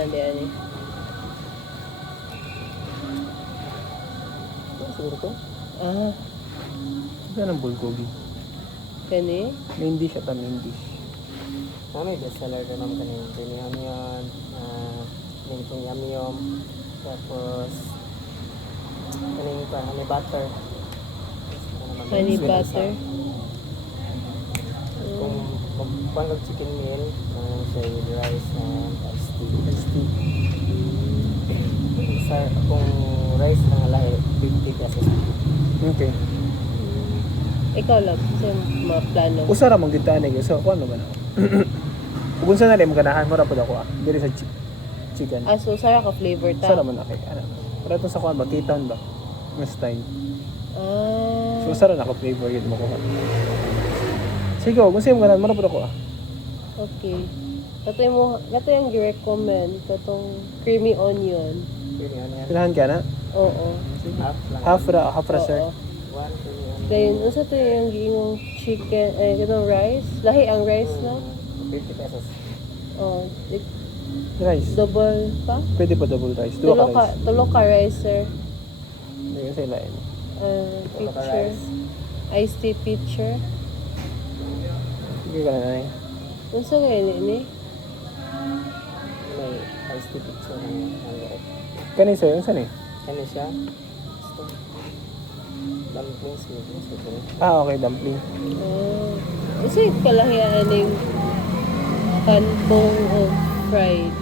Ano. Siguro to? Ah, Ito ng bulgogi. kani? Main dish at main dish. May bestseller ka naman kanina. Premium yun. Minting yum. Tapos, kanina pa, honey butter. Honey Sweet butter. Kung pangag chicken meal, siya with rice and iced tea. Iced tea. Kung rice na lahi, 50 pesos. Okay. Ikaw lang, sa mga plano. Usa ra mong gitanig. So, kung ano ba na? Kung saan na rin maganahan mo rapod ako Dili sa chicken. Ah, so sara ka flavor ta? Sara man na kay. Ano? Para ito sa kuan ba? K-Town ba? Mas time. Ah, So, sara na ako flavor yun mo ko. Sige, kung saan mo ganahan mo rapod ako okay. Kato yung gi-recommend. Katong creamy onion. Premium yan. Pilahan ka na? Oo. Half lang. Half ra sir. Oo. One premium. Ngayon, unsa to yung giingong chicken, ganong rice? Lahi ang rice, no? 50 pesos. Oh, Rice. double pa? Pwede pa double rice. Dua ka rice. Tulo ka rice, sir. Ayun sa ilain. Tulo ka Pitcher. rice. Iced tea pitcher. Sige ka na na Unsa ngayon ni? May iced tea picture ng loob. Kani sir, yung saan eh? Ano siya? Gusto. Dumplings mo. Gusto ko. Okay, dumpling. Kasi kalahiyaan yung kantong o fried.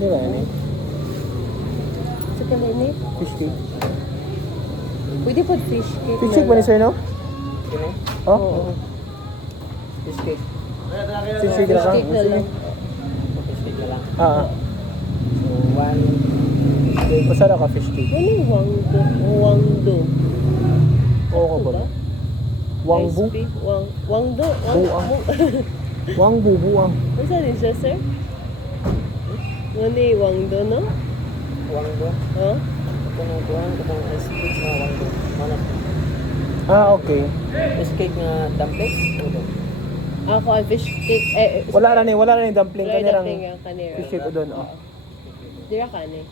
Di ba yan eh? Sa kalini? Fish cake. Pwede po fish cake. Fish cake ba ni sir, no? Yun eh. Oh? Oo. Fish cake. Fish cake na ka? Fish cake na lang. Fish cake na lang. Ah, So, one fish cake. masarap ka fish cake. Ano yung wangdo? Wangdo. Oo ka ba? Wangbu? Wangdo? Buang. Wangbu, buang. Ano saan siya, sir? Ano yung wangdo, no? Wangdo. Oh? Kung ice cake na wangdo. Ano? Ah, okay. Fish cake na dumplings? Ano to? Ako ay fish cake. Wala na ni dumpling Wala kanirang dumpling ang kanira. fish cake doon. Oh. Dira ka ni.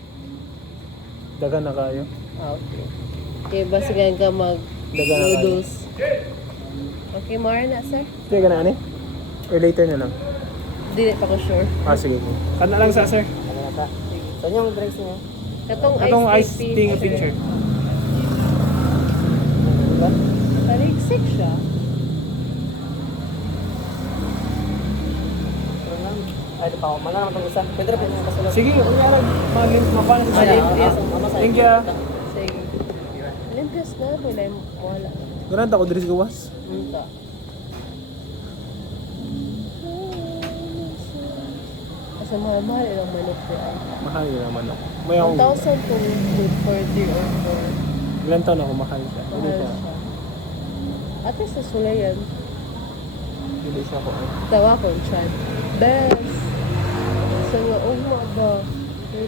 Dagan na kayo. Ah, okay. Okay, basta ganyan ka mag Dagan na kayo. noodles. Okay, Mara na, sir? Sige ka na ani? Or later na lang? Dili pa ko sure. Ah, sige po. Ano lang sa sir? Ano na ka? Saan yung drinks niya? Katong ice tea picture. Diba? Paliksik siya. Ay, di pa ako. Mana naman itong isa. Pwede rin yung kasulot. Sige, kung nga mapan sa Malimpias. Thank you. Sige. Limpias na. Wala yung wala. Ganun ako diri sa gawas. Unta. Kasi mahal-mahal ilang manok yan. Mahal yun naman ako. May akong 1,000 to 40 or more. ilang taon ako mahal siya. Hindi Mahal siya. siya. At least sa sulayan. Hindi siya ako. Tawa ko, Chad. Best! Sa nga ugma ba?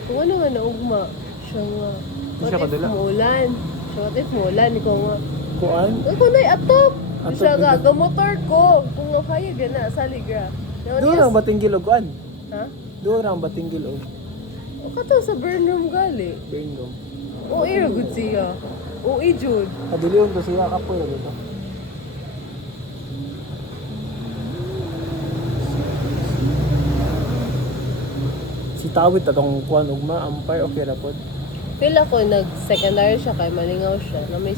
Kung ano nga na ugma, siya nga. Di siya kadala. Muulan. Siya what if muulan, ikaw nga. Kuan? Ako na'y atop! Atop Siya nga, din. gamotor ko. Kung nga kaya, gana, saligra. Doon ang batinggil og kuan. Ha? Doon ang batinggil og O kato sa burn room gali. bingo. O iragod siya. O ijud. Adiliyon to siya kapoy dito. Si Tawit atong kuan ugma umpire okay ra pod. Feel ako nag-secondary siya kay malingaw siya na may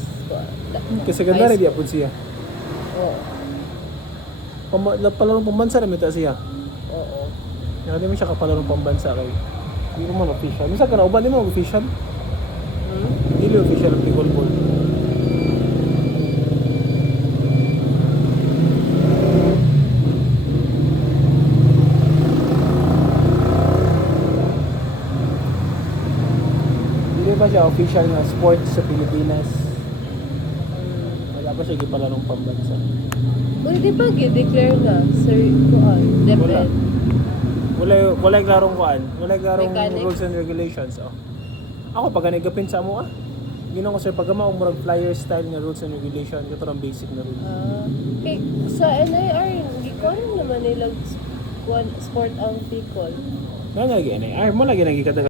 Kasi ganda di apod siya. Oo. Palarong pambansa na mita siya. Oo. Kaya di mo siya kapalarong pambansa kay hindi mo man official. Misa ka na uban di mo official. Hmm? Dili official ang Ticol Ball. Dili ba siya official na sports sa Pilipinas? Wala pa siya gipalarong pambansa. Well, di ba declare na? Sir, kuan? Wala. Depend. Wala klarong kuan. Wala klarong Mechanics? rules and regulations. Oh. Ako pag ganigapin sa mo Ginawa ko sir pag murag flyer style nga rules and regulations, ito ang basic na rules. Okay, sa NIR, hindi ko alam naman nilang kuan sport ang Bicol. Nga nga, ay mo lagi nagikataga